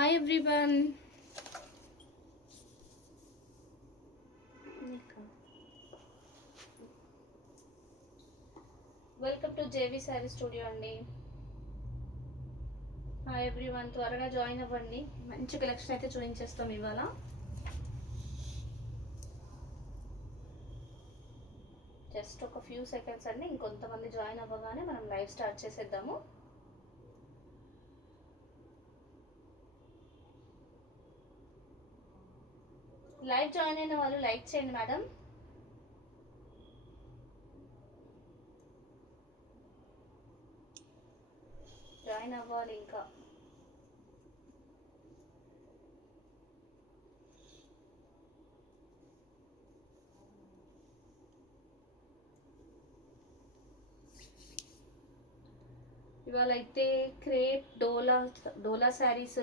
Hi everyone. Welcome to JV saree studio అండి. Hi everyone, త్వరగా join అవ్వండి. మంచి కలెక్షన్ అయితే చూపించేస్తాం ఇవాళ. జస్ట్ ఒక ఫ్యూ సెకండ్స్ అండి, ఇంకొంతమంది జాయిన్ అవ్వగానే మనం లైవ్ స్టార్ట్ చేసేద్దాము. లైవ్ జాయిన్ అయిన వాళ్ళు లైక్ చేయండి మేడం. జాయిన్ అవ్వాలి ఇంకా. ఇవాళ అయితే క్రేప్ డోలా శారీస్,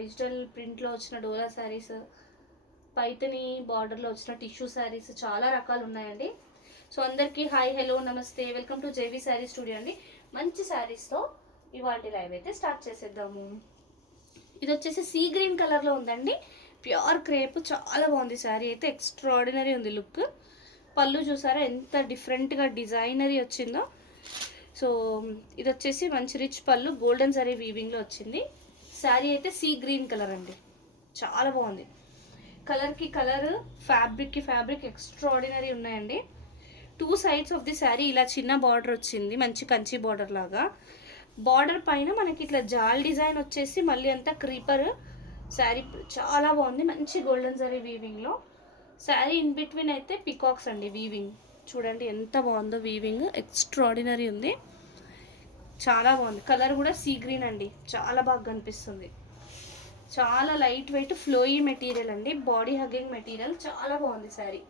డిజిటల్ ప్రింట్లో వచ్చిన డోలా శారీస్, పైతని బార్డర్లో వచ్చిన టిష్యూ శారీస్, చాలా రకాలు ఉన్నాయండి. సో అందరికీ హాయ్, హలో, నమస్తే, welcome to JV saree studio అండి. మంచి శారీస్తో ఇవాళ లైవ్ అయితే స్టార్ట్ చేసేద్దాము. ఇది వచ్చేసి సీ గ్రీన్ కలర్లో ఉందండి, ప్యూర్ క్రేప్, చాలా బాగుంది శారీ అయితే, ఎక్స్ట్రాడినరీ ఉంది లుక్. పళ్ళు చూసారా ఎంత డిఫరెంట్గా డిజైనరీ వచ్చిందో. సో ఇది వచ్చేసి మంచి రిచ్ పళ్ళు, గోల్డెన్ జరీ వీవింగ్లో వచ్చింది. శారీ అయితే సీ గ్రీన్ కలర్ అండి, చాలా బాగుంది. కలర్కి కలర్, ఫ్యాబ్రిక్కి ఫ్యాబ్రిక్ ఎక్స్ట్రాడినరీ ఉన్నాయండి. Two sides of the sari ఇలా చిన్న బార్డర్ వచ్చింది, మంచి కంచి బార్డర్ లాగా. బార్డర్ పైన మనకి ఇట్లా జాల్ డిజైన్ వచ్చేసి మళ్ళీ అంతా క్రీపర్. శారీ చాలా బాగుంది, మంచి గోల్డెన్ జరీ వీవింగ్లో. శారీ ఇన్ బిట్వీన్ అయితే పికాక్స్ అండి వీవింగ్. చూడండి ఎంత బాగుందో వీవింగ్, ఎక్స్ట్రాడినరీ ఉంది, చాలా బాగుంది. కలర్ కూడా సీ గ్రీన్ అండి, చాలా బాగా కనిపిస్తుంది. చాలా లైట్ వెయిట్ ఫ్లోయీ మెటీరియల్ అండి, బాడీ హగ్గింగ్ మెటీరియల్, చాలా బాగుంది శారీ.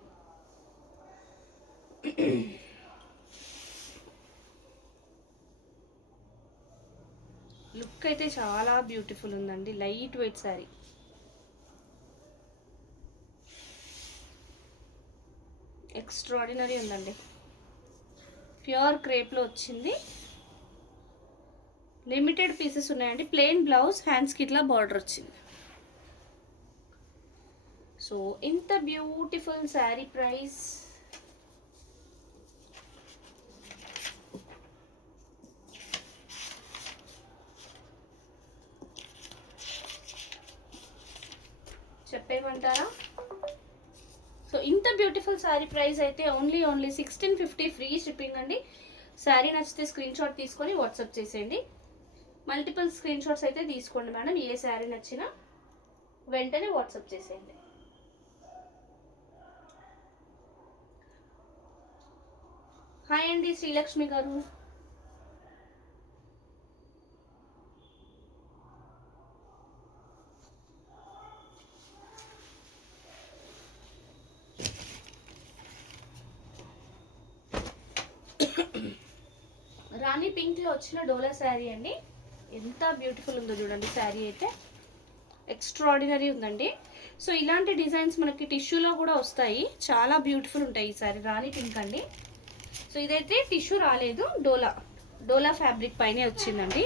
లుక్ అయితే చాలా బ్యూటిఫుల్ ఉందండి, లైట్ వెయిట్ శారీ. ఎక్స్ట్రాడినరీ ఉందండి, ప్యూర్ క్రేప్లో వచ్చింది. లిమిటెడ్ పీసెస్ ఉన్నాయండి. ప్లెయిన్ బ్లౌజ్, హ్యాండ్స్కి ఇట్లా బార్డర్ వచ్చింది. సో ఇంత బ్యూటిఫుల్ శారీ ప్రైస్ చెప్పేయమంటారా? సో ఇంత బ్యూటిఫుల్ శారీ ప్రైస్ అయితే ఓన్లీ 1650 ఫ్రీ షిప్పింగ్ అండి. శారీ నచ్చితే స్క్రీన్ షాట్ తీసుకొని వాట్సాప్ చేసేయండి. మల్టిపుల్ స్క్రీన్ షాట్స్ అయితే తీసుకోండి మేడం, ఏ శారీ నచ్చినా వెంటనే వాట్సాప్ చేసేయండి. హాయ్ అండి శ్రీలక్ష్మి గారు. రాణి పింక్లో వచ్చిన డోలా శారీ అండి, ఎంత బ్యూటిఫుల్ ఉందో చూడండి. శారీ అయితే ఎక్స్ట్రాడినరీ ఉందండి. సో ఇలాంటి డిజైన్స్ మనకి టిష్యూలో కూడా వస్తాయి, చాలా బ్యూటిఫుల్ ఉంటాయి ఈ శారీ. రాణి పింక్ అండి. సో ఇదైతే టిష్యూ రాలేదు, డోలా ఫ్యాబ్రిక్ పైనే వచ్చిందండి.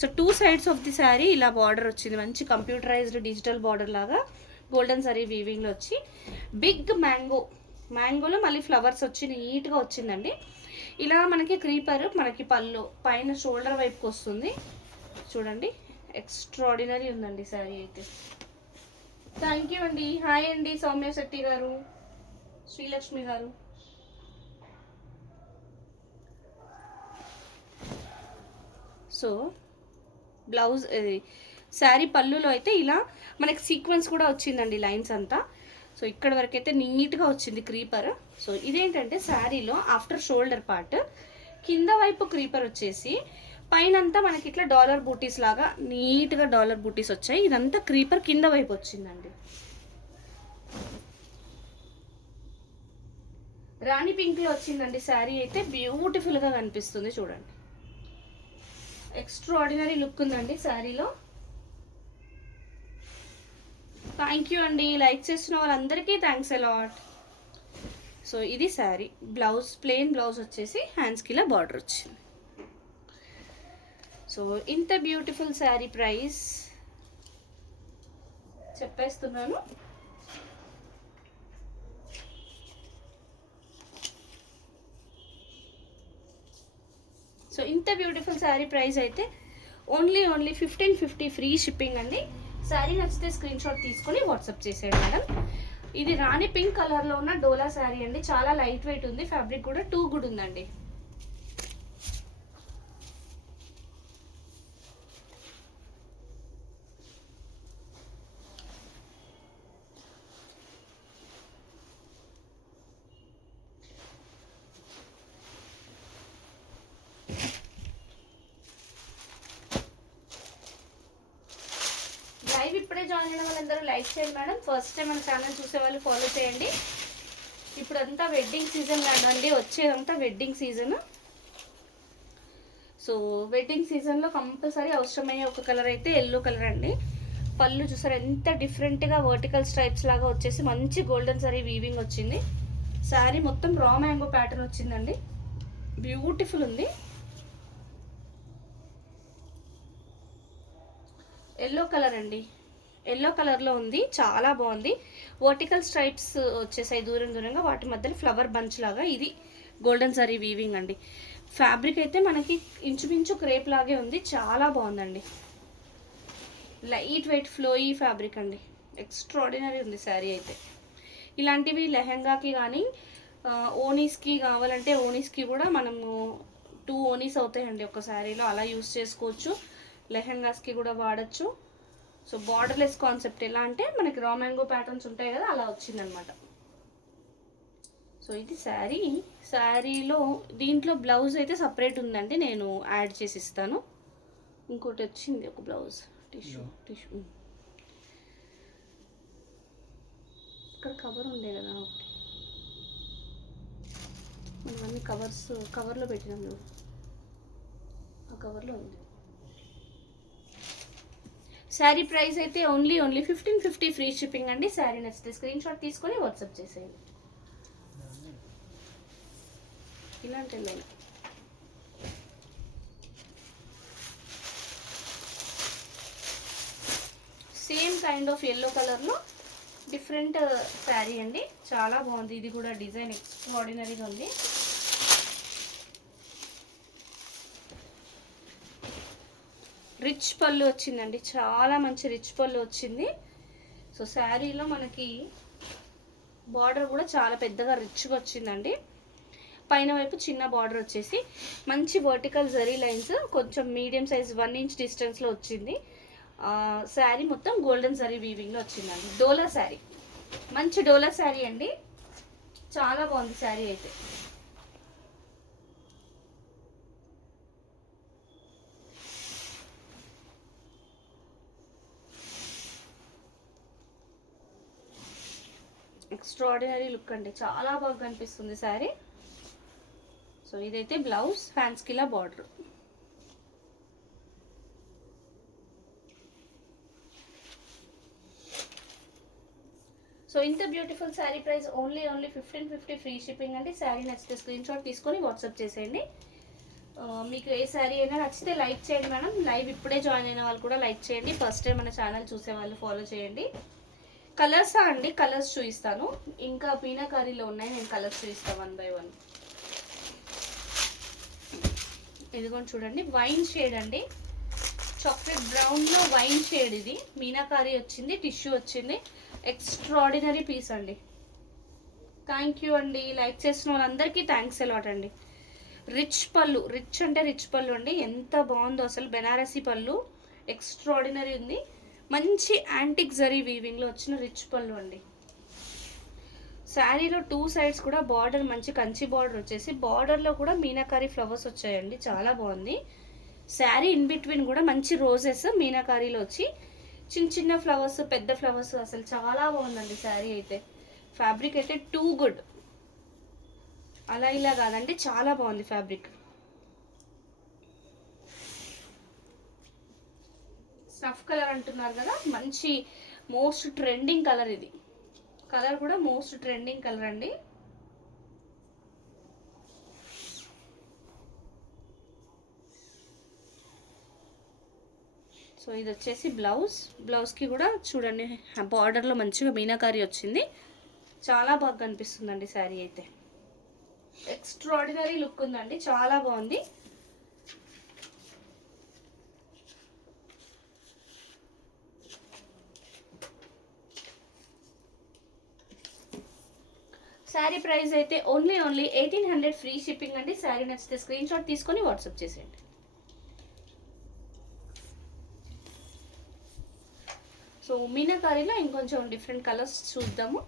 So two sides of the sari ఇలా బార్డర్ వచ్చింది, మంచి కంప్యూటరైజ్డ్ డిజిటల్ బార్డర్ లాగా గోల్డెన్ సారీ వీవింగ్లో వచ్చి, బిగ్ మ్యాంగోలో మళ్ళీ ఫ్లవర్స్ వచ్చి నీట్గా వచ్చిందండి. ఇలా మనకి క్రీపర్, మనకి పళ్ళు పైన షోల్డర్ వైపుకి వస్తుంది. చూడండి ఎక్స్ట్రాడినరీ ఉందండి శారీ అయితే. థ్యాంక్ యూ అండి. హాయ్ అండి సౌమ్య శెట్టి గారు, శ్రీలక్ష్మి గారు. సో బ్లౌజ్ శారీ పళ్ళులో అయితే ఇలా మనకి సీక్వెన్స్ కూడా వచ్చిందండి, లైన్స్ అంతా. సో ఇక్కడ వరకు అయితే నీట్గా వచ్చింది క్రీపర్. సో ఇదేంటంటే శారీలో ఆఫ్టర్ షోల్డర్ పార్ట్ కింద వైపు క్రీపర్ వచ్చేసి పైనంతా మనకి ఇట్లా డాలర్ బూటీస్ లాగా నీట్గా డాలర్ బూటీస్ వచ్చాయి. ఇదంతా క్రీపర్ కింద వైపు వచ్చిందండి. రాణి పింక్లో వచ్చిందండి శారీ అయితే, బ్యూటిఫుల్గా కనిపిస్తుంది చూడండి. ఎక్స్ట్రాడినరీ లుక్ ఉందండి శారీలో. థ్యాంక్ యూ అండి, లైక్ చేస్తున్న వాళ్ళందరికీ థ్యాంక్స్ అలాట్. సో ఇది శారీ బ్లౌజ్, ప్లెయిన్ బ్లౌజ్ వచ్చేసి హ్యాండ్స్కి ఇలా బార్డర్ వచ్చింది. సో ఇంత బ్యూటిఫుల్ శారీ ప్రైస్ చెప్పేస్తున్నాను. సో ఇంత బ్యూటిఫుల్ శారీ ప్రైస్ అయితే ఓన్లీ 1550 ఫ్రీ షిప్పింగ్ అండి. శారీ నచ్చితే స్క్రీన్ షాట్ తీసుకొని వాట్సాప్ చేసేయండి మేడం. ఇది రాణి పింక్ కలర్లో ఉన్న డోలా శారీ అండి. చాలా లైట్ వెయిట్ ఉంది, ఫ్యాబ్రిక్ కూడా టూ గుడ్ ఉందండి. లైవ్ ఇప్పుడే జాయిన్ అయిన వాళ్ళందరూ లైక్ చేయండి మేడం. ఫస్ట్ టైం మన ఛానల్ చూసే వాళ్ళు ఫాలో చేయండి. ఇప్పుడంతా వెడ్డింగ్ సీజన్ కాదండి, వచ్చేదంతా వెడ్డింగ్ సీజన్. సో వెడ్డింగ్ సీజన్లో కంపల్సరీ అవసరమయ్యే ఒక కలర్ అయితే ఎల్లో కలర్ అండి. పళ్ళు చూసారు ఎంత డిఫరెంట్గా వర్టికల్ స్ట్రైప్స్ లాగా వచ్చేసి మంచి గోల్డెన్ సరీ వీవింగ్ వచ్చింది. శారీ మొత్తం రా మ్యాంగో ప్యాటర్న్ వచ్చిందండి, బ్యూటిఫుల్ ఉంది. ఎల్లో కలర్ అండి, ఎల్లో కలర్లో ఉంది, చాలా బాగుంది. వర్టికల్ స్ట్రైప్స్ వచ్చేసాయి దూరం దూరంగా, వాటి మధ్యలో ఫ్లవర్ బంచ్ లాగా. ఇది గోల్డెన్ జరీ వీవింగ్ అండి. ఫ్యాబ్రిక్ అయితే మనకి ఇంచుమించు క్రేప్ లాగే ఉంది, చాలా బాగుందండి. లైట్ వెయిట్ ఫ్లోయీ ఫ్యాబ్రిక్ అండి, ఎక్స్ట్రాడినరీ ఉంది శారీ అయితే. ఇలాంటివి లెహెంగాకి కానీ ఓనీస్కి కావాలంటే ఓనీస్కి కూడా మనము 2 ఓనీస్ అవుతాయండి ఒక శారీలో, అలా యూస్ చేసుకోవచ్చు. లెహెంగాస్కి కూడా వాడచ్చు. సో బార్డర్లెస్ కాన్సెప్ట్, ఎలా అంటే మనకి రా మ్యాంగో ప్యాటర్న్స్ ఉంటాయి కదా, అలా వచ్చిందనమాట. సో ఇది శారీ. శారీలో దీంట్లో బ్లౌజ్ అయితే సపరేట్ ఉందండి, నేను యాడ్ చేసి ఇస్తాను. ఇంకోటి వచ్చింది ఒక బ్లౌజ్, టిష్యూ ఇక్కడ కవర్ ఉండే కదా ఒకటి, మనం అన్ని కవర్లో పెట్టినాము, ఆ కవర్లో ఉంది. శారీ ప్రైస్ అయితే ఓన్లీ 1550 ఫ్రీ షిప్పింగ్ అండి. శారీ నచ్చితే స్క్రీన్ షాట్ తీసుకొని వాట్సాప్ చేసేయండి. ఇలాంటి సేమ్ కైండ్ ఆఫ్ ఎల్లో కలర్లో డిఫరెంట్ శారీ అండి, చాలా బాగుంది. ఇది కూడా డిజైన్ ఎక్స్ట్రాడినరీగా ఉంది. రిచ్ పళ్ళు వచ్చిందండి, చాలా మంచి రిచ్ పళ్ళు వచ్చింది. సో శారీలో మనకి బార్డర్ కూడా చాలా పెద్దగా రిచ్గా వచ్చిందండి. పైన వైపు చిన్న బార్డర్ వచ్చేసి మంచి వర్టికల్ జరీ లైన్స్, కొంచెం మీడియం సైజ్ 1 ఇంచ్ డిస్టెన్స్లో వచ్చింది. శారీ మొత్తం గోల్డెన్ జరీ వీవింగ్లో వచ్చిందండి. డోలా శారీ, మంచి డోలా శారీ అండి, చాలా బాగుంది శారీ అయితే. ఎక్స్ట్రాడినరీ లుక్ అండి, చాలా బాగా కనిపిస్తుంది శారీ. సో ఇదైతే బ్లౌజ్, హ్యాండ్స్కి ఇలా బార్డర్. సో ఇంత beautiful sari price only 1550 free shipping అండి. శారీ నచ్చితే స్క్రీన్ షాట్ తీసుకొని వాట్సాప్ చేసేయండి. మీకు ఏ శారీ అయినా నచ్చితే లైక్ చేయండి మేడం. లైవ్ ఇప్పుడే జాయిన్ అయిన వాళ్ళు కూడా లైక్ చేయండి. ఫస్ట్ టైం మన ఛానల్ చూసే వాళ్ళు ఫాలో చేయండి. కలర్సా అండి, కలర్స్ చూపిస్తాను. ఇంకా పీనాకారీలో ఉన్నాయి, నేను కలర్స్ చూపిస్తాను 1 by 1. ఇదిగోండి చూడండి, వైన్ షేడ్ అండి, చాక్లెట్ బ్రౌన్లో వైన్ షేడ్. ఇది మీనాకారీ వచ్చింది, టిష్యూ వచ్చింది, ఎక్స్ట్రాడినరీ పీస్ అండి. థ్యాంక్ యూ అండి, లైక్ చేసిన వాళ్ళందరికీ థ్యాంక్స్ అలాట్ అండి. రిచ్ పళ్ళు, రిచ్ అంటే రిచ్ పళ్ళు అండి, ఎంత బాగుందో అసలు. బెనారసీ పళ్ళు ఎక్స్ట్రాడినరీ ఉంది, మంచి యాంటిక్ జరీ వీవింగ్లో వచ్చిన రిచ్ పళ్ళు అండి. శారీలో 2 సైడ్స్ కూడా బార్డర్ మంచి కంచి బార్డర్ వచ్చేసి, బార్డర్లో కూడా మీనాకారీ ఫ్లవర్స్ వచ్చాయండి, చాలా బాగుంది. శారీ ఇన్ బిట్వీన్ కూడా మంచి రోజెస్ మీనాకారీలో వచ్చి చిన్న చిన్న ఫ్లవర్స్, పెద్ద ఫ్లవర్స్, అసలు చాలా బాగుందండి శారీ అయితే. ఫ్యాబ్రిక్ అయితే టూ గుడ్, అలా ఇలా కాదండి, చాలా బాగుంది ఫ్యాబ్రిక్. స్నఫ్ కలర్ అంటున్నారు కదా, మంచి మోస్ట్ ట్రెండింగ్ కలర్ ఇది. కలర్ కూడా మోస్ట్ ట్రెండింగ్ కలర్ అండి. సో ఇది వచ్చేసి బ్లౌజ్కి కూడా చూడండి బార్డర్లో మంచిగా మీనాకారి వచ్చింది. చాలా బాగా కనిపిస్తుందండి శారీ అయితే. ఎక్స్ట్రాడినరీ లుక్ ఉందండి, చాలా బాగుంది. శారీ ప్రైస్ అయితే ఓన్లీ 1800 ఫ్రీ షిప్పింగ్ అండి. శారీ నచ్చితే స్క్రీన్ షాట్ తీసుకొని వాట్సాప్ చేసేయండి. సో మీనాకారీలో ఇంకొంచెం డిఫరెంట్ కలర్స్ చూద్దాము.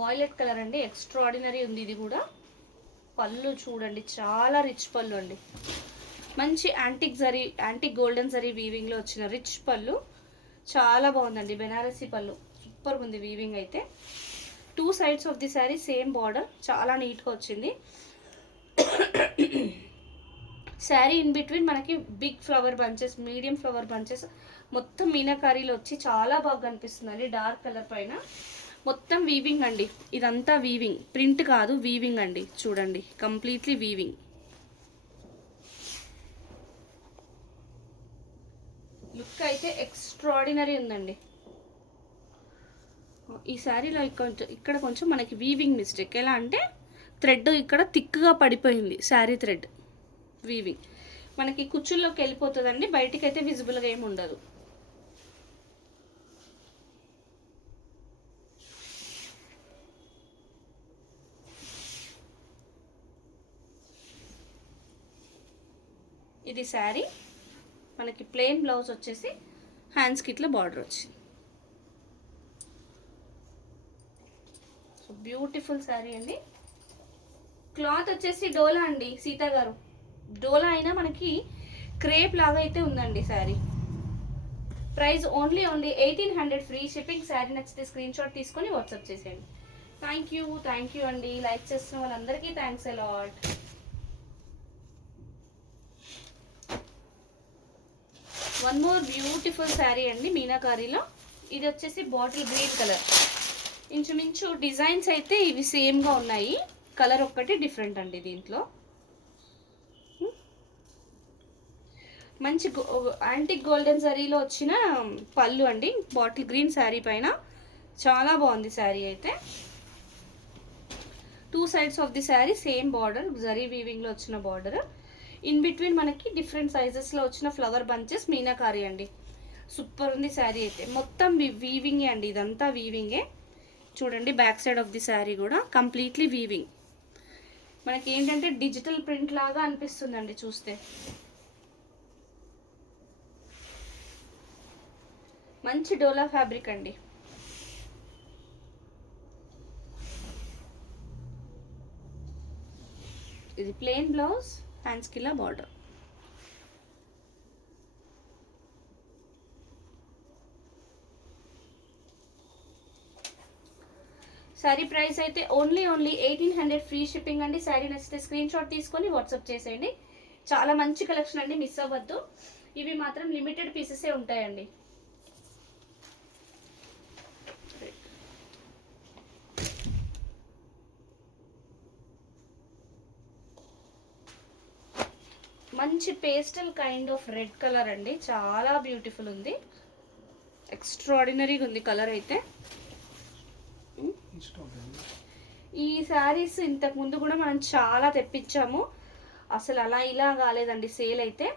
వాయిలెట్ కలర్ అండి, ఎక్స్ట్రాడినరీ ఉంది ఇది కూడా. పళ్ళు చూడండి, చాలా రిచ్ పళ్ళు అండి. మంచి యాంటిక్ గోల్డెన్ జరీ వీవింగ్లో వచ్చిన రిచ్ పళ్ళు, చాలా బాగుందండి. బెనారసీ పళ్ళు సూపర్ ఉంది వీవింగ్ అయితే. 2 sides of the sari same border, చాలా నీట్గా వచ్చింది. శారీ ఇన్ బిట్వీన్ మనకి big flower bunches, medium flower bunches మొత్తం మీనాకారీలో వచ్చి చాలా బాగా కనిపిస్తుందండి. డార్క్ కలర్ పైన మొత్తం వీవింగ్ అండి. ఇదంతా వీవింగ్, ప్రింట్ కాదు, వీవింగ్ అండి. చూడండి కంప్లీట్లీ వీవింగ్. లుక్ అయితే ఎక్స్ట్రాడినరీ ఉందండి. ఈ శారీలో ఇక్కడ కొంచెం మనకి వీవింగ్ మిస్టేక్. ఎలా అంటే థ్రెడ్ ఇక్కడ థిక్గా పడిపోయింది. శారీ థ్రెడ్ వీవింగ్ మనకి కుచ్చుల్లోకి వెళ్ళిపోతుందండి, బయటికి అయితే విజిబుల్గా ఏమి ఉండదు. ఇది శారీ మనకి ప్లెయిన్ బ్లౌజ్ వచ్చేసి హ్యాండ్స్కి ఇట్లా బార్డర్ వచ్చింది. సో బ్యూటిఫుల్ శారీ అండి. క్లాత్ వచ్చేసి డోలా అండి సీతా గారు. డోలా అయినా మనకి క్రేప్ లాగా అయితే ఉందండి sari. Price only 1800 free shipping. Sari నచ్చితే స్క్రీన్ షాట్ తీసుకొని వాట్సాప్ చేసేయండి. థ్యాంక్ యూ అండి. లైక్ చేస్తున్న వాళ్ళందరికీ thanks a lot. One more beautiful sari అండి మీనాకారీలో. ఇది వచ్చేసి బాటిల్ గ్రీన్ కలర్. ఇంచుమించు డిజైన్స్ అయితే ఇవి సేమ్గా ఉన్నాయి, కలర్ ఒక్కటి డిఫరెంట్ అండి. దీంట్లో మంచి యాంటిక్ గోల్డెన్ జరీలో వచ్చిన పళ్ళు అండి. బాటిల్ గ్రీన్ శారీ పైన చాలా బాగుంది శారీ అయితే. 2 sides of the sari same border, zari వీవింగ్లో వచ్చిన బార్డర్. ఇన్ బిట్వీన్ మనకి డిఫరెంట్ సైజెస్లో వచ్చిన ఫ్లవర్ బంచెస్ మీనాకారీ అండి. సూపర్ ఉంది శారీ అయితే. మొత్తం వీవింగే అండి, ఇదంతా వీవింగే. చూడండి back side of the sari కూడా కంప్లీట్లీ వీవింగ్. మనకి ఏంటంటే డిజిటల్ ప్రింట్ లాగా అనిపిస్తుందండి చూస్తే. మంచి డోలా ఫ్యాబ్రిక్ అండి. ఇది ప్లెయిన్ బ్లౌజ్, హ్యాండ్స్కి ఇలా బార్డర్. శారీ ప్రైస్ అయితే ఓన్లీ 1800 ఫ్రీ షిప్పింగ్ అండి. శారీ నచ్చితే స్క్రీన్ షాట్ తీసుకొని వాట్సాప్ చేసేయండి. చాలా మంచి కలెక్షన్ అండి, మిస్ అవ్వద్దు. ఇవి మాత్రం లిమిటెడ్ పీసెసే ఉంటాయండి. మంచి pastel kind of red colour అండి, చాలా బ్యూటిఫుల్ ఉంది. ఎక్స్ట్రాడినరీగా ఉంది కలర్ అయితే. ఈ శారీస్ ఇంతకు ముందు కూడా మనం చాలా తెప్పించాము, అసలు అలా ఇలా కాలేదండి సేల్ అయితే.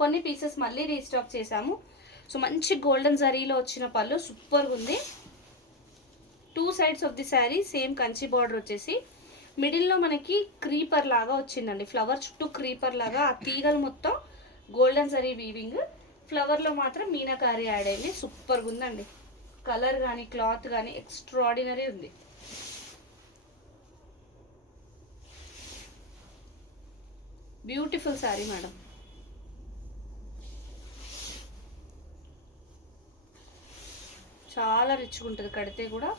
కొన్ని పీసెస్ మళ్ళీ రీస్టాక్ చేసాము. సో మంచి గోల్డెన్ జరీలో వచ్చిన పళ్ళు సూపర్గా ఉంది. 2 sides of the sari same Kanchi border వచ్చేసి మిడిల్లో మనకి క్రీపర్ లాగా వచ్చిందండి. ఫ్లవర్ చుట్టూ క్రీపర్ లాగా, ఆ తీగలు మొత్తం గోల్డెన్ జరీ వీవింగ్. ఫ్లవర్లో మాత్రం మీనాకారీ యాడ్ అయింది. సూపర్గా ఉందండి. కలర్ కానీ క్లాత్ కానీ ఎక్స్ట్రాడినరీ ఉంది. Beautiful sari madam. చాలా రిచ్గా ఉంటుంది కడితే కూడా.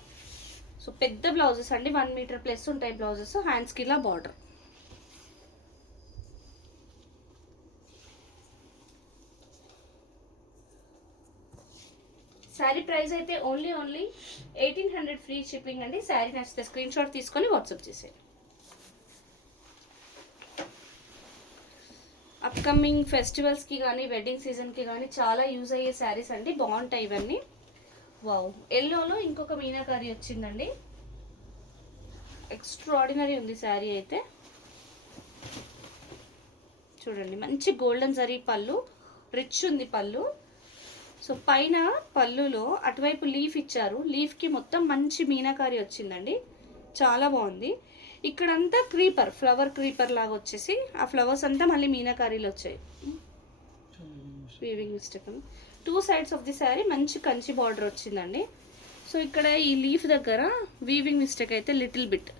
సో పెద్ద బ్లౌజెస్ అండి, 1 మీటర్ ప్లస్ ఉంటాయి బ్లౌజెస్. హ్యాండ్స్కి ఇలా బార్డర్. శారీ ప్రైస్ అయితే ఓన్లీ 1800 ఫ్రీ షిప్పింగ్ అండి. శారీ నచ్చితే స్క్రీన్ షాట్ తీసుకొని వాట్సాప్ చేసేయండి. అప్కమింగ్ ఫెస్టివల్స్కి కానీ వెడ్డింగ్ సీజన్కి కానీ చాలా యూజ్ అయ్యే శారీస్ అండి, బాగుంటాయి ఇవన్నీ. వావ్, ఎల్లోలో ఇంకొక మీనాకారి వచ్చిందండి, ఎక్స్ట్రాడినరీ ఉంది శారీ అయితే. చూడండి, మంచి గోల్డెన్ జరీ పళ్ళు, రిచ్ ఉంది పళ్ళు. సో పైన పళ్ళులో అటువైపు లీఫ్ ఇచ్చారు, లీఫ్కి మొత్తం మంచి మీనాకారి వచ్చిందండి, చాలా బాగుంది. ఇక్కడంతా క్రీపర్, ఫ్లవర్ క్రీపర్ లాగా వచ్చేసి ఆ ఫ్లవర్స్ అంతా మళ్ళీ మీనాకారీలు వచ్చాయి. Weaving mistake. 2 sides of the sari మంచి కంచి బార్డర్ వచ్చిందండి. సో ఇక్కడ ఈ లీఫ్ దగ్గర వీవింగ్ మిస్టేక్ అయితే లిటిల్ బిట్,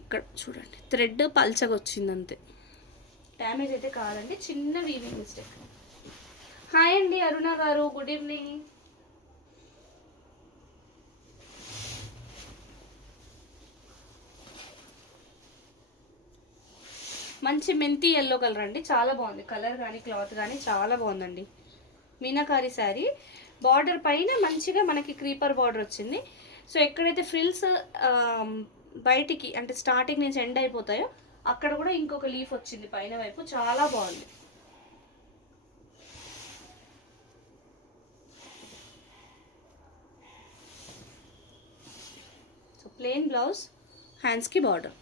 ఇక్కడ చూడండి థ్రెడ్ పల్చగా వచ్చింది అంతే, డ్యామేజ్ అయితే కాదండి, చిన్న వీవింగ్ మిస్టేక్. హాయ్ అండి అరుణ గారు, గుడ్ ఈవినింగ్. మంచి మెంతి ఎల్లో కలర్ అండి, చాలా బాగుంది కలర్ కానీ క్లాత్ కానీ చాలా బాగుందండి. మీనాకారి శారీ, బార్డర్ పైన మంచిగా మనకి క్రీపర్ బార్డర్ వచ్చింది. సో ఎక్కడైతే ఫ్రిల్స్ బయటికి అంటే స్టార్టింగ్ నుంచి ఎండ్ అయిపోతాయో అక్కడ కూడా ఇంకొక లీఫ్ వచ్చింది పైన వైపు, చాలా బాగుంది. సో ప్లెయిన్ బ్లౌజ్, హ్యాండ్స్కి బార్డర్.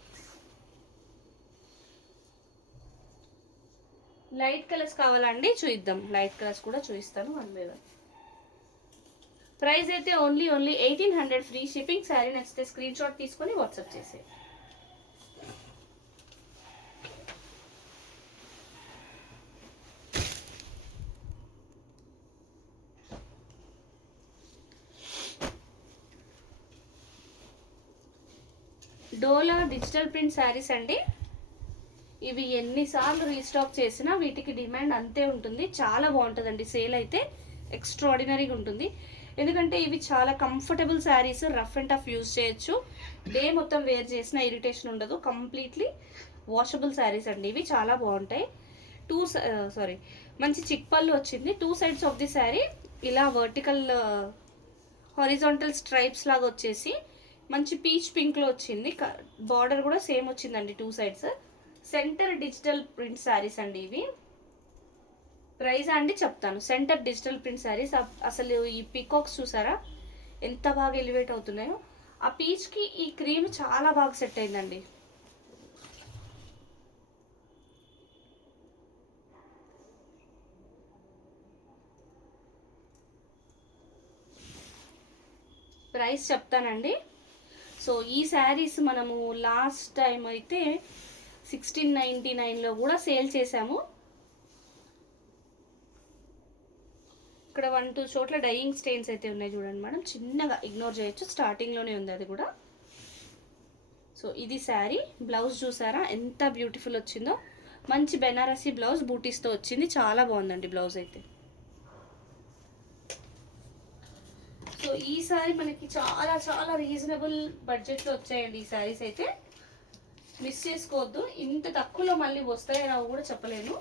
లైట్ కలర్స్ కావాలండి, చూద్దాం, లైట్ కలర్స్ కూడా చూపిస్తాను వన్ బై వన్. ప్రైస్ అయితే ఓన్లీ 1800 ఫ్రీ షిప్పింగ్. శారీ నచ్చితే స్క్రీన్ షాట్ తీసుకొని వాట్సాప్ చేసే. డోలా డిజిటల్ ప్రింట్ శారీస్ అండి, ఇవి ఎన్నిసార్లు రీస్టాక్ చేసినా వీటికి డిమాండ్ అంతే ఉంటుంది, చాలా బాగుంటుందండి. సేల్ అయితే ఎక్స్ట్రాడినరీగా ఉంటుంది, ఎందుకంటే ఇవి చాలా comfortable saris, rough and tough use చేయొచ్చు, డే మొత్తం వేర్ చేసినా ఇరిటేషన్ ఉండదు, కంప్లీట్లీ వాషబుల్ శారీస్ అండి ఇవి, చాలా బాగుంటాయి. మంచి చిక్ పళ్ళు వచ్చింది. 2 sides ఆఫ్ ది శారీ ఇలా వర్టికల్ హారిజాంటల్ స్ట్రైప్స్ లాగా వచ్చేసి మంచి పీచ్ పింక్లో వచ్చింది, బార్డర్ కూడా సేమ్ వచ్చిందండి 2 sides. Centre digital print saris అండి ఇవి. ప్రైస్ అండి చెప్తాను, సెంటర్ డిజిటల్ ప్రింట్ శారీస్. అసలు ఈ పికాక్స్ చూసారా ఎంత బాగా ఎలివేట్ అవుతున్నాయో, ఆ పీచ్కి ఈ క్రీమ్ చాలా బాగా సెట్ అయిందండి. ప్రైస్ చెప్తానండి. సో ఈ శారీస్ మనము లాస్ట్ టైం అయితే 1699లో కూడా సేల్ చేసాము. ఇక్కడ 1-2 చోట్ల డైయింగ్ స్టెయిన్స్ అయితే ఉన్నాయి చూడండి మేడం, చిన్నగా ఇగ్నోర్ చేయొచ్చు, స్టార్టింగ్లోనే ఉంది అది కూడా. సో ఇది శారీ, బ్లౌజ్ చూసారా ఎంత బ్యూటిఫుల్ వచ్చిందో, మంచి బెనారసీ బ్లౌజ్ బూటీస్తో వచ్చింది, చాలా బాగుందండి బ్లౌజ్ అయితే. సో ఈ శారీ మనకి చాలా చాలా రీజనబుల్ బడ్జెట్లో వచ్చాయండి ఈ శారీస్ అయితే, మిస్ చేసుకోవద్దు. ఇంత తక్కువలో మళ్ళీ వస్తాయో రావు కూడా చెప్పలేను.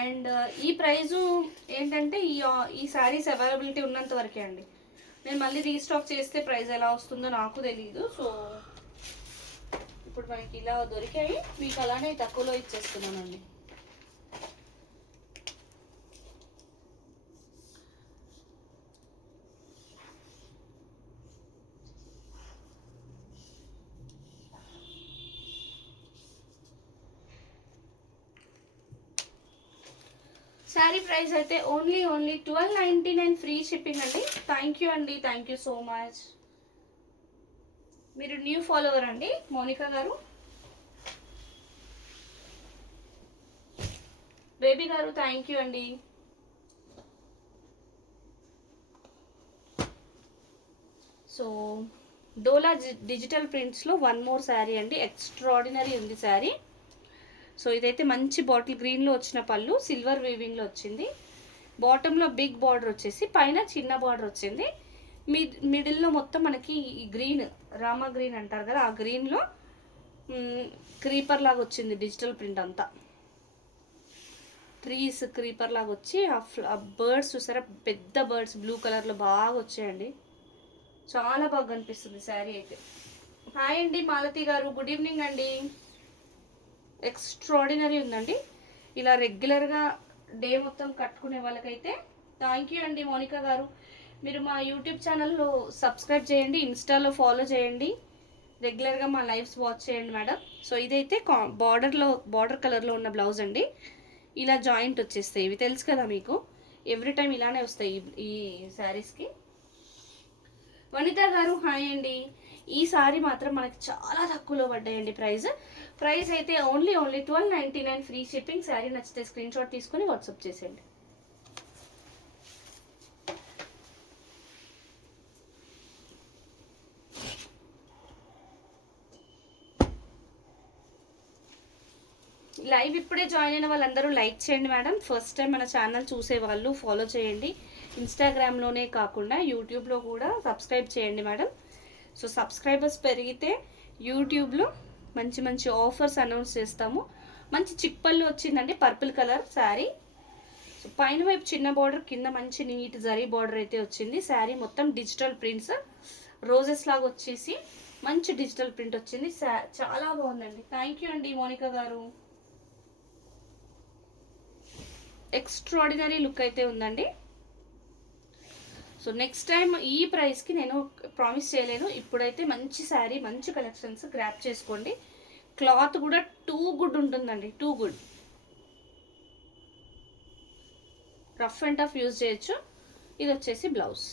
అండ్ ఈ ప్రైజు ఏంటంటే ఈ శారీస్ అవైలబిలిటీ ఉన్నంత వరకే అండి, నేను మళ్ళీ రీస్టాక్ చేస్తే ప్రైస్ ఎలా వస్తుందో నాకు తెలియదు. సో ఇప్పుడు మనకి ఇలా దొరికాయి, మీకు అలానే తక్కువలో ఇచ్చేస్తున్నానండి. శారీ ప్రైస్ అయితే ఓన్లీ 1299 ఫ్రీ షిప్పింగ్ అండి. థ్యాంక్ యూ అండి, థ్యాంక్ యూ సో మచ్. మీరు న్యూ ఫాలోవర్ అండి మోనికా గారు. బేబీ గారు థ్యాంక్ యూ అండి. సో డోలా డిజిటల్ ప్రింట్స్లో 1 more శారీ అండి, ఎక్స్ట్రాడినరీ ఉంది శారీ. సో ఇదైతే మంచి బాటిల్ గ్రీన్లో వచ్చిన పళ్ళు, సిల్వర్ వీవింగ్లో వచ్చింది, బాటంలో బిగ్ బార్డర్ వచ్చేసి పైన చిన్న బార్డర్ వచ్చింది, మిడిల్లో మొత్తం మనకి ఈ గ్రీన్, రామా గ్రీన్ అంటారు కదా, ఆ గ్రీన్లో క్రీపర్ లాగా వచ్చింది డిజిటల్ ప్రింట్ అంతా, ట్రీస్ క్రీపర్ లాగా వచ్చి ఆ బర్డ్స్ చూసారా, పెద్ద బర్డ్స్ బ్లూ కలర్లో బాగా వచ్చాయండి, చాలా బాగా కనిపిస్తుంది శారీ అయితే. హాయ్ అండి మాలతి గారు, గుడ్ ఈవినింగ్ అండి. ఎక్స్ట్రాడినరీ ఉందండి. ఇలా రెగ్యులర్గా డే మొత్తం కట్టుకునే వాళ్ళకైతే థ్యాంక్ యూ అండి మోనికా గారు. మీరు మా యూట్యూబ్ ఛానల్లో సబ్స్క్రైబ్ చేయండి, ఇన్స్టాలో ఫాలో చేయండి, రెగ్యులర్గా మా లైవ్స్ వాచ్ చేయండి మేడం. సో ఇదైతే బార్డర్ కలర్లో ఉన్న బ్లౌజ్ అండి. ఇలా జాయింట్ వచ్చేస్తాయి, ఇవి తెలుసు కదా మీకు, ఎవ్రీ టైం ఇలానే వస్తాయి ఈ శారీస్కి. వనిత గారు హాయ్ అండి. ఈ సారీ మాత్రం మనకి చాలా తక్కువలో పడ్డాయండి. ప్రైస్ అయితే ఓన్లీ 1299 ఫ్రీ షిప్పింగ్. శారీ నచ్చితే స్క్రీన్ షాట్ తీసుకొని వాట్సాప్ చేసేయండి. లైవ్ ఇప్పుడే జాయిన్ అయిన వాళ్ళందరూ లైక్ చేయండి మేడం. ఫస్ట్ టైం మన ఛానల్ చూసే వాళ్ళు ఫాలో చేయండి. ఇన్స్టాగ్రామ్లోనే కాకుండా యూట్యూబ్లో కూడా సబ్స్క్రైబ్ చేయండి మేడం. సో సబ్స్క్రైబర్స్ పెరిగితే యూట్యూబ్లో మంచి మంచి ఆఫర్స్ అనౌన్స్ చేస్తాము. మంచి చిప్పల్లో వచ్చిందండి, పర్పుల్ కలర్ శారీ. సో పైన వైపు చిన్న బార్డర్, కింద మంచి నీట్ జరీ బార్డర్ అయితే వచ్చింది. శారీ మొత్తం డిజిటల్ ప్రింట్స్, రోజెస్ లాగా వచ్చేసి మంచి డిజిటల్ ప్రింట్ వచ్చింది. చాలా బాగుందండి. థ్యాంక్ యూ అండి మోనికా గారు. ఎక్స్ట్రాడినరీ లుక్ అయితే ఉందండి. సో నెక్స్ట్ టైం ఈ ప్రైస్కి నేను ప్రామిస్ చేయలేను. ఇప్పుడైతే మంచి శారీ, మంచి కలెక్షన్స్ గ్రాప్ చేసుకోండి. క్లాత్ కూడా టూ గుడ్ ఉంటుందండి, too good. Rough and tough use చేయొచ్చు. ఇది వచ్చేసి బ్లౌజ్.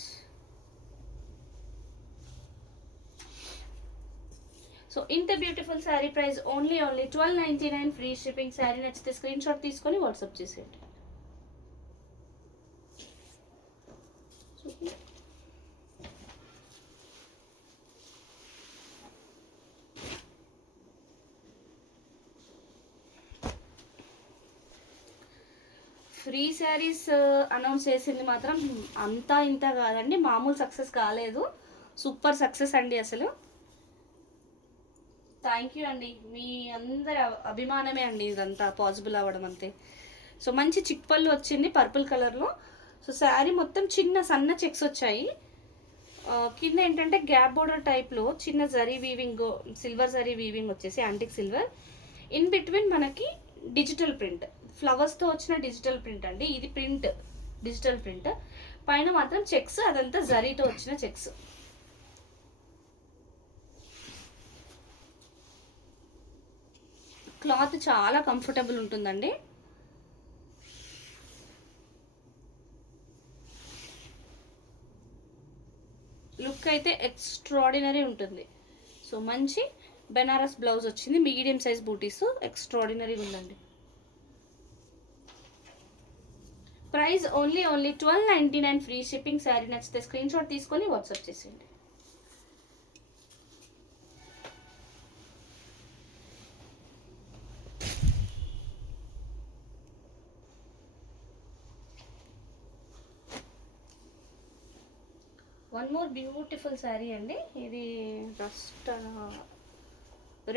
సో ఇంత beautiful sari price only 1299 free shipping. Sari నచ్చితే స్క్రీన్ షాట్ తీసుకొని వాట్సాప్ చేసేయండి. ఫ్రీ శారీస్ అనౌన్స్ చేసింది మాత్రం అంతా ఇంత కాదండి, మామూలు సక్సెస్ కాలేదు, సూపర్ సక్సెస్ అండి అసలు. థ్యాంక్ యూ అండి, మీ అందరి అభిమానమే అండి ఇదంతా పాసిబుల్ అవ్వడం అంతే. సో మంచి చిక్పళ్ళు వచ్చింది పర్పుల్ కలర్లో. సో శారీ మొత్తం చిన్న సన్న చెక్స్ వచ్చాయి. కింద ఏంటంటే గ్యాప్ బోర్డర్ టైప్లో చిన్న zari weaving, silver zari weaving వచ్చేసి యాంటిక్ సిల్వర్. ఇన్ బిట్వీన్ మనకి డిజిటల్ ప్రింట్, ఫ్లవర్స్తో వచ్చిన డిజిటల్ ప్రింట్ అండి. ఇది ప్రింట్, డిజిటల్ ప్రింట్. పైన మాత్రం చెక్స్, అదంతా జరీతో వచ్చిన చెక్స్. క్లాత్ చాలా కంఫర్టబుల్ ఉంటుందండి. లుక్ అయితే ఎక్స్ట్రాడినరీ ఉంటుంది. సో మంచి బెనారస్ బ్లౌజ్ వచ్చింది, మీడియం సైజ్ బూటీస్, ఎక్స్ట్రాడినరీ ఉందండి. Price only 1299 free shipping. Sari నచ్చితే స్క్రీన్ షాట్ తీసుకొని వాట్సాప్ చేసేయండి. వన్ మోర్ బ్యూటిఫుల్ శారీ అండి. ఇది రస్ట్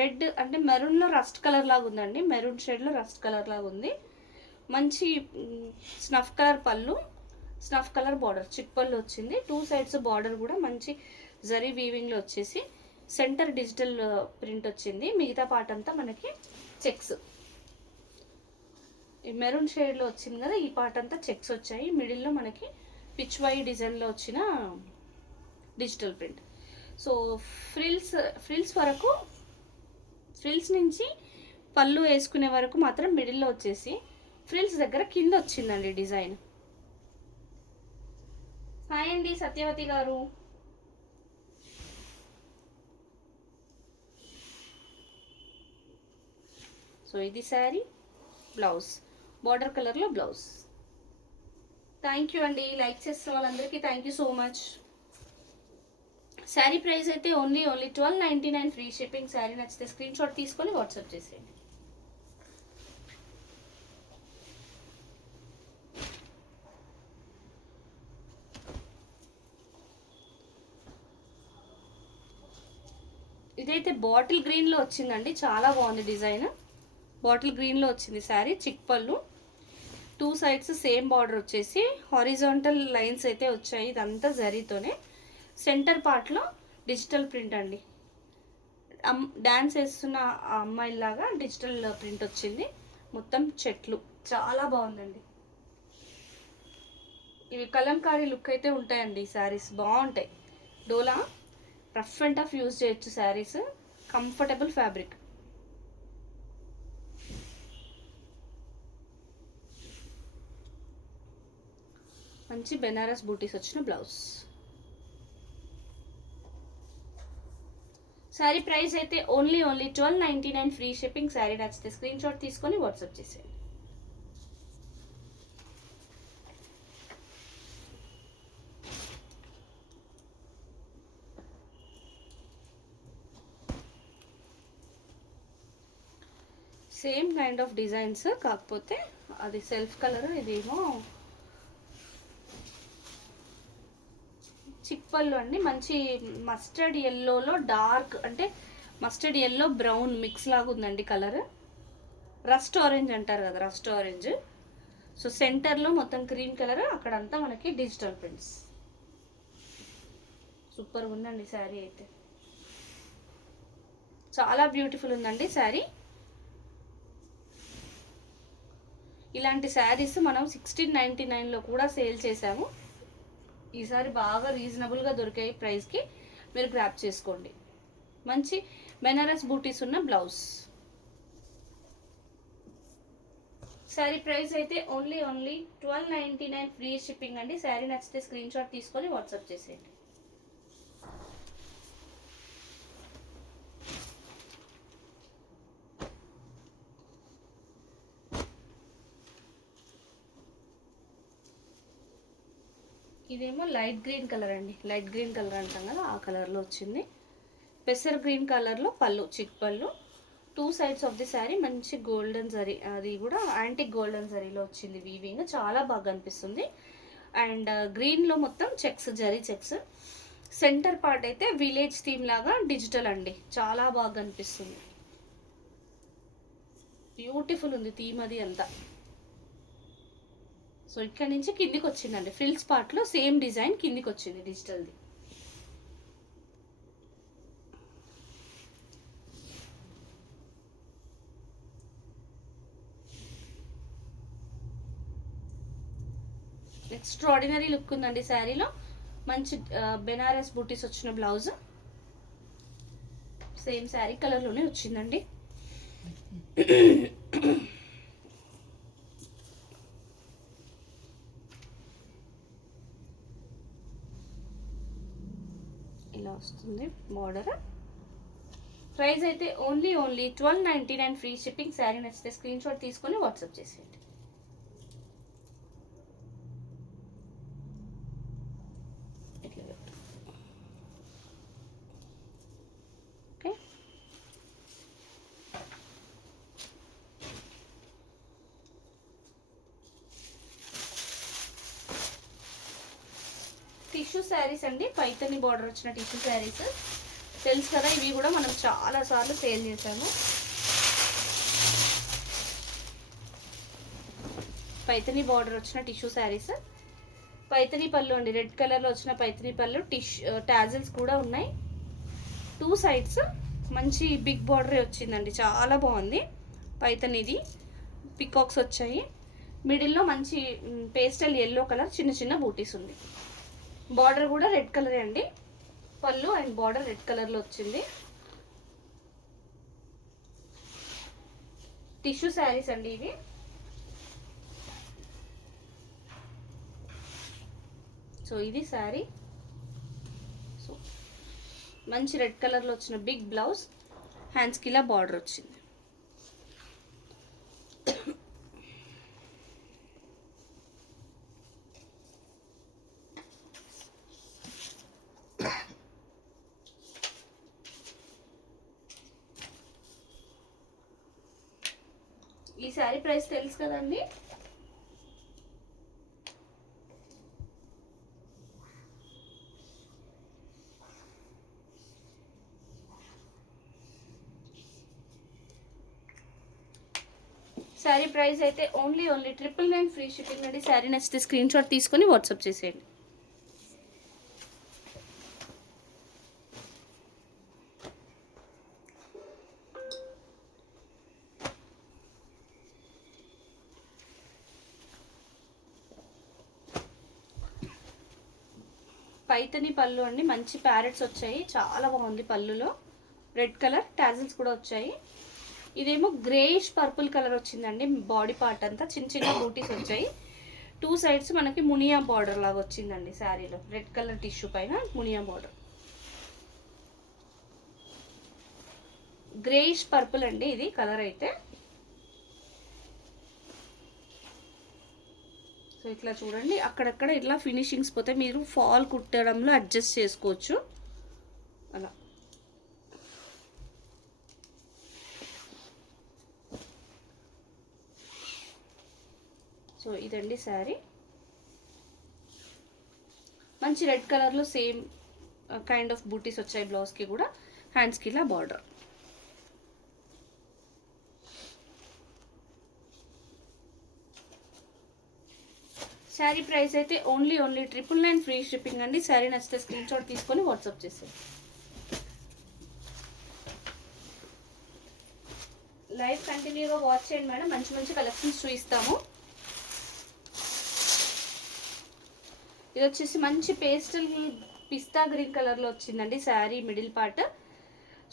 రెడ్ అంటే మెరూన్లో రస్ట్ కలర్ లాగా ఉందండి, మెరూన్ షేడ్లో రస్ట్ కలర్ లాగా ఉంది. మంచి స్నఫ్ కలర్ పళ్ళు, స్నఫ్ కలర్ బార్డర్, చిక్ పళ్ళు వచ్చింది. టూ సైడ్స్ బార్డర్ కూడా మంచి జరీ వీవింగ్లో వచ్చేసి సెంటర్ డిజిటల్ ప్రింట్ వచ్చింది. మిగతా పార్ట్ అంతా మనకి చెక్స్, ఈ మెరూన్ షేడ్లో వచ్చింది కదా, ఈ పార్ట్ అంతా చెక్స్ వచ్చాయి. మిడిల్లో మనకి పిచ్ వై డిజైన్లో వచ్చిన డిజిటల్ ప్రింట్. సో ఫ్రిల్స్ వరకు, ఫ్రిల్స్ నుంచి పళ్ళు వేసుకునే వరకు మాత్రం మిడిల్లో వచ్చేసి ఫ్రిల్స్ దగ్గర కింద వచ్చిందండి డిజైన్. హాయ్ అండి సత్యవతి గారు. సో ఇది శారీ, బ్లౌజ్ బార్డర్ కలర్లో బ్లౌజ్. థ్యాంక్ యూ అండి, లైక్ చేస్తున్న వాళ్ళందరికీ thank you so much. Sari price అయితే ఓన్లీ 1299 ఫ్రీ షిప్పింగ్. శారీ నచ్చితే స్క్రీన్ షాట్ తీసుకొని వాట్సాప్ చేసేయండి. ఇదైతే బాటిల్ గ్రీన్లో వచ్చిందండి, చాలా బాగుంది డిజైన్. బాటిల్ గ్రీన్లో వచ్చింది శారీ, చిక్ పళ్ళు, టూ సైడ్స్ సేమ్ బార్డర్ వచ్చేసి హారిజాంటల్ లైన్స్ అయితే వచ్చాయి. ఇదంతా జరీతోనే. సెంటర్ పార్ట్లో డిజిటల్ ప్రింట్ అండి. డ్యాన్స్ వేస్తున్న ఆ అమ్మాయిలాగా డిజిటల్ ప్రింట్ వచ్చింది. మొత్తం చెట్లు చాలా బాగుందండి. ఇవి కలంకారీ లుక్ అయితే ఉంటాయండి. ఈ శారీస్ బాగుంటాయి. డోలా రఫ్ అండ్ టఫ్ యూజ్ చేయొచ్చు. Saris comfortable fabric. మంచి బెనారస్ బూటీస్ వచ్చిన బ్లౌజ్. శారీ ప్రైస్ అయితే ఓన్లీ 1299 ఫ్రీ షిప్పింగ్. శారీ నచ్చితే స్క్రీన్ షాట్ తీసుకొని వాట్సాప్ చేసేయండి. సేమ్ కైండ్ ఆఫ్ డిజైన్స్, కాకపోతే అది సెల్ఫ్ కలర్, ఇదేమో చిక్పళ్ళు అండి. మంచి మస్టర్డ్ ఎల్లోలో డార్క్, అంటే మస్టర్డ్ ఎల్లో బ్రౌన్ మిక్స్ లాగా ఉందండి కలర్. రస్ట్ ఆరెంజ్ అంటారు కదా, రస్ట్ ఆరెంజ్. సో సెంటర్లో మొత్తం క్రీమ్ కలర్, అక్కడంతా మనకి డిజిటల్ ప్రింట్స్. సూపర్ ఉందండి శారీ అయితే. చాలా బ్యూటిఫుల్ ఉందండి శారీ. ఇలాంటి శారీస్ మనం 1699లో కూడా సేల్ చేసాము. ఈసారి బాగా రీజనబుల్గా దొరికాయి ప్రైస్కి, మీరు గ్రాప్ చేసుకోండి. మంచి బెనారస్ బూటీస్ ఉన్న బ్లౌజ్. శారీ ప్రైస్ అయితే ఓన్లీ 1299 ఫ్రీ షిప్పింగ్ అండి. శారీ నచ్చితే స్క్రీన్ షాట్ తీసుకొని వాట్సాప్ చేసేయండి. ఇదేమో లైట్ గ్రీన్ కలర్ అండి. లైట్ గ్రీన్ కలర్ అంటాం కదా, ఆ కలర్లో వచ్చింది. పెసర్ గ్రీన్ కలర్లో పళ్ళు, చిక్ పళ్ళు. 2 సైడ్స్ ఆఫ్ ది శారీ మంచి గోల్డెన్ జరీ, అది కూడా యాంటిక్ గోల్డెన్ జరీలో వచ్చింది వీవింగ్. చాలా బాగా అనిపిస్తుంది. అండ్ గ్రీన్లో మొత్తం checks, zari checks. Centre part అయితే విలేజ్ థీమ్ లాగా డిజిటల్ అండి. చాలా బాగా అనిపిస్తుంది. బ్యూటిఫుల్ ఉంది థీమ్ అది అంతా. సో ఇక్కడ నుంచి కిందికి వచ్చిందండి. ఫ్రిల్స్ పార్ట్లో సేమ్ డిజైన్ కిందికి వచ్చింది డిజిటల్ది. ఎక్స్ట్రాడినరీ లుక్ ఉందండి శారీలో. మంచి బెనారస్ బూటీస్ వచ్చిన బ్లౌజ్. సేమ్ శారీ కలర్లోనే వచ్చిందండి. ఇలా వస్తుంది బార్డర్. ప్రైస్ అయితే ఓన్లీ 1299 ఫ్రీ షిప్పింగ్. శారీ నచ్చితే స్క్రీన్ షాట్ తీసుకొని వాట్సాప్ చేసేయండి. ఓకే, టిష్యూ శారీస్ అండి. పైతని బార్డర్ వచ్చిన టిష్యూ శారీస్ తెలుసు కదా, ఇవి కూడా మనం చాలా సార్లు సేల్ చేసాము. పైతని బార్డర్ వచ్చిన టిష్యూ శారీస్. పైతని పళ్ళు అండి, రెడ్ కలర్లో వచ్చిన పైతని పళ్ళు. టాజిల్స్ కూడా ఉన్నాయి. 2 సైడ్స్ మంచి బిగ్ బార్డరే వచ్చిందండి. చాలా బాగుంది. పైతనిది పికాక్స్ వచ్చాయి. మిడిల్లో మంచి పేస్టల్ ఎల్లో కలర్ చిన్న చిన్న బూటీస్ ఉంది. బార్డర్ కూడా రెడ్ కలరే అండి. పళ్ళు అండ్ బార్డర్ రెడ్ కలర్లో వచ్చింది. టిష్యూ శారీస్ అండి ఇవి. సో ఇది శారీ. సో మంచి రెడ్ కలర్లో వచ్చిన బిగ్ బ్లౌజ్. హ్యాండ్స్కి ఇలా బార్డర్ వచ్చింది. ఈ శారీ ప్రైస్ తెలుసు కదండి. శారీ ప్రైస్ అయితే ఓన్లీ 999 ఫ్రీ షిప్పింగ్ అండి. శారీ నచ్చితే స్క్రీన్ షాట్ తీసుకొని వాట్సాప్ చేసేయండి. పైతని పళ్ళు అండి, మంచి ప్యారెట్స్ వచ్చాయి, చాలా బాగుంది. పళ్ళులో రెడ్ కలర్ టాజిల్స్ కూడా వచ్చాయి. ఇదేమో గ్రేయిష్ పర్పుల్ కలర్ వచ్చిందండి. బాడీ పార్ట్ అంతా చిన్న చిన్న బూటీస్ వచ్చాయి. 2 సైడ్స్ మనకి మునియా బార్డర్ లాగా వచ్చిందండి శారీలో. రెడ్ కలర్ టిష్యూ పైన మునియా బార్డర్. గ్రేయిష్ పర్పుల్ అండి ఇది కలర్ అయితే. సో ఇట్లా చూడండి, అక్కడక్కడ ఇట్లా ఫినిషింగ్స్ పోతే మీరు ఫాల్ కుట్టడంలో అడ్జస్ట్ చేసుకోవచ్చు అలా. సో ఇదండి శారీ. మంచి రెడ్ కలర్లో సేమ్ కైండ్ ఆఫ్ బూటీస్ వచ్చాయి బ్లౌజ్కి కూడా. హ్యాండ్స్కి ఇలా బార్డర్. శారీ ప్రైస్ అయితే ఓన్లీ 999 ఫ్రీ షిప్పింగ్ అండి. శారీ నచ్చితే స్క్రీన్ షాట్ తీసుకొని వాట్సాప్ చేసేయండి. లైవ్ కంటిన్యూగా వాచ్ చేయండి మేడం, మంచి మంచి కలెక్షన్స్ చూపిస్తాము. ఇది వచ్చేసి మంచి పేస్టల్ పిస్తా గ్రీన్ కలర్లో వచ్చిందండి శారీ మిడిల్ పార్ట్.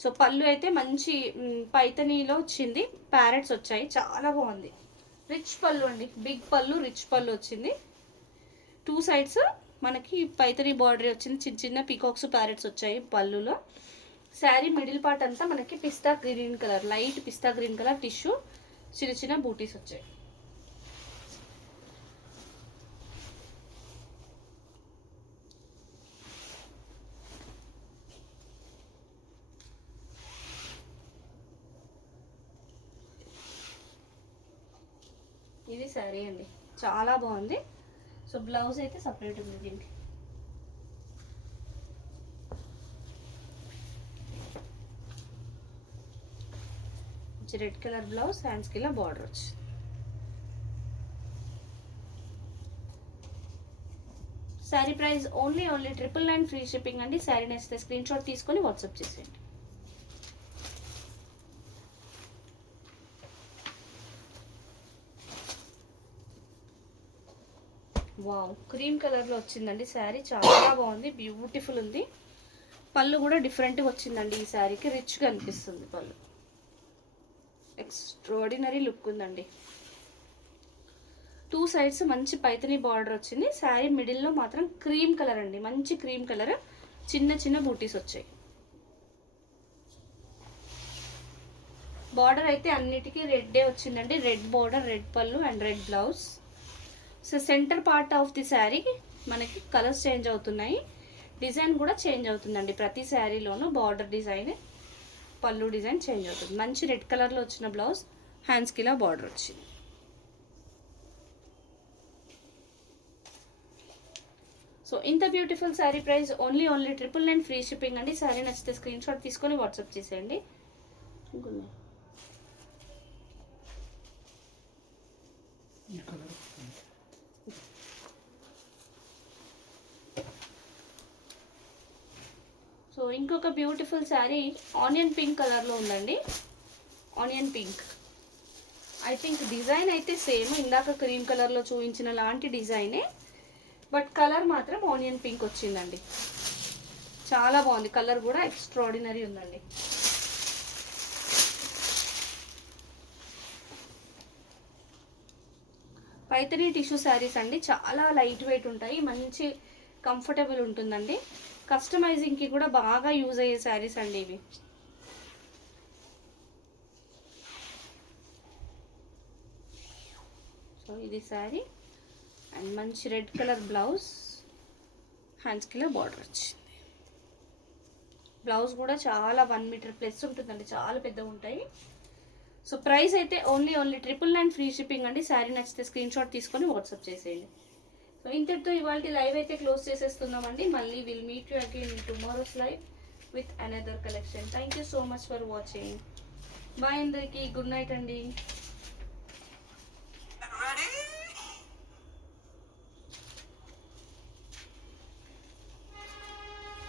సో పళ్ళు అయితే మంచి పైతనీలో వచ్చింది, ప్యారెట్స్ వచ్చాయి, చాలా బాగుంది. రిచ్ పళ్ళు అండి, బిగ్ పళ్ళు, రిచ్ పళ్ళు వచ్చింది. 2 సైడ్స్ మనకి పైతనీ బార్డర్ వచ్చింది, చిన్న చిన్న పీకాక్స్ ప్యారెట్స్ వచ్చాయి పళ్ళులో. శారీ మిడిల్ పార్ట్ అంతా మనకి పిస్తా గ్రీన్ కలర్, లైట్ పిస్తా గ్రీన్ కలర్ టిష్యూ, చిన్న చిన్న బూటీస్ వచ్చాయి. ఇది శారీ అండి, చాలా బాగుంది. సో బ్లౌజ్ అయితే సపరేట్ ఉంది దీనికి. రెడ్ కలర్ బ్లౌజ్, హ్యాండ్స్కి ఇలా బార్డర్ వచ్చింది. Sari price only 999 free shipping అండి. శారీ నచ్చితే స్క్రీన్ షాట్ తీసుకొని వాట్సాప్ చేసేయండి. వావ్, క్రీమ్ కలర్లో వచ్చిందండి శారీ, చాలా బాగుంది, బ్యూటిఫుల్ ఉంది. పళ్ళు కూడా డిఫరెంట్గా వచ్చిందండి ఈ శారీకి, రిచ్గా అనిపిస్తుంది పళ్ళు. ఎక్స్ట్రాడినరీ లుక్ ఉందండి. 2 సైడ్స్ మంచి పైతనీ బార్డర్ వచ్చింది. శారీ మిడిల్లో మాత్రం క్రీమ్ కలర్ అండి, మంచి క్రీమ్ కలర్, చిన్న చిన్న బూటీస్ వచ్చాయి. బార్డర్ అయితే అన్నిటికీ రెడ్డే వచ్చిందండి. రెడ్ బార్డర్, రెడ్ పళ్ళు and red blouse. So centre part of the sari మనకి కలర్స్ చేంజ్ అవుతున్నాయి, డిజైన్ కూడా చేంజ్ అవుతుందండి. ప్రతి శారీలోనూ బార్డర్ డిజైన్, పళ్ళు డిజైన్ చేంజ్ అవుతుంది. మంచి రెడ్ కలర్లో వచ్చిన బ్లౌజ్, హ్యాండ్స్కి ఇలా బార్డర్ వచ్చింది. సో ఇంత beautiful sari price only 999 free shipping అండి. శారీ నచ్చితే స్క్రీన్ షాట్ తీసుకొని వాట్సాప్ చేసేయండి. సో ఇంకొక బ్యూటిఫుల్ శారీ ఆనియన్ పింక్ కలర్లో ఉందండి. Onion pink, I think design అయితే సేమ్ ఇందాక క్రీమ్ కలర్లో చూపించిన లాంటి డిజైనే, బట్ కలర్ మాత్రం ఆనియన్ పింక్ వచ్చిందండి. చాలా బాగుంది, కలర్ కూడా ఎక్స్ట్రాడినరీ ఉందండి. పైతనీ టిష్యూ శారీస్ అండి, చాలా లైట్ వెయిట్ ఉంటాయి, మంచి కంఫర్టబుల్ ఉంటుందండి. కస్టమైజింగ్కి కూడా బాగా యూజ్ అయ్యే శారీస్ అండి ఇవి. సో ఇది శారీ అండ్ మంచి రెడ్ కలర్ బ్లౌజ్, హ్యాండ్స్కి ఇలా బార్డర్ వచ్చింది. బ్లౌజ్ కూడా చాలా 1 మీటర్ ప్లస్ ఉంటుందండి, చాలా పెద్దగా ఉంటాయి. సో ప్రైస్ అయితే ఓన్లీ 999 ఫ్రీ షిప్పింగ్ అండి. శారీ నచ్చితే స్క్రీన్ షాట్ తీసుకొని వాట్సాప్ చేసేయండి. సో ఇంతటితో ఇవాళ లైవ్ అయితే క్లోజ్ చేసేస్తున్నామండి. మళ్ళీ will meet you again in tomorrow's live with another collection. Thank you so much for watching. Bye అందరికీ, గుడ్ నైట్ అండి.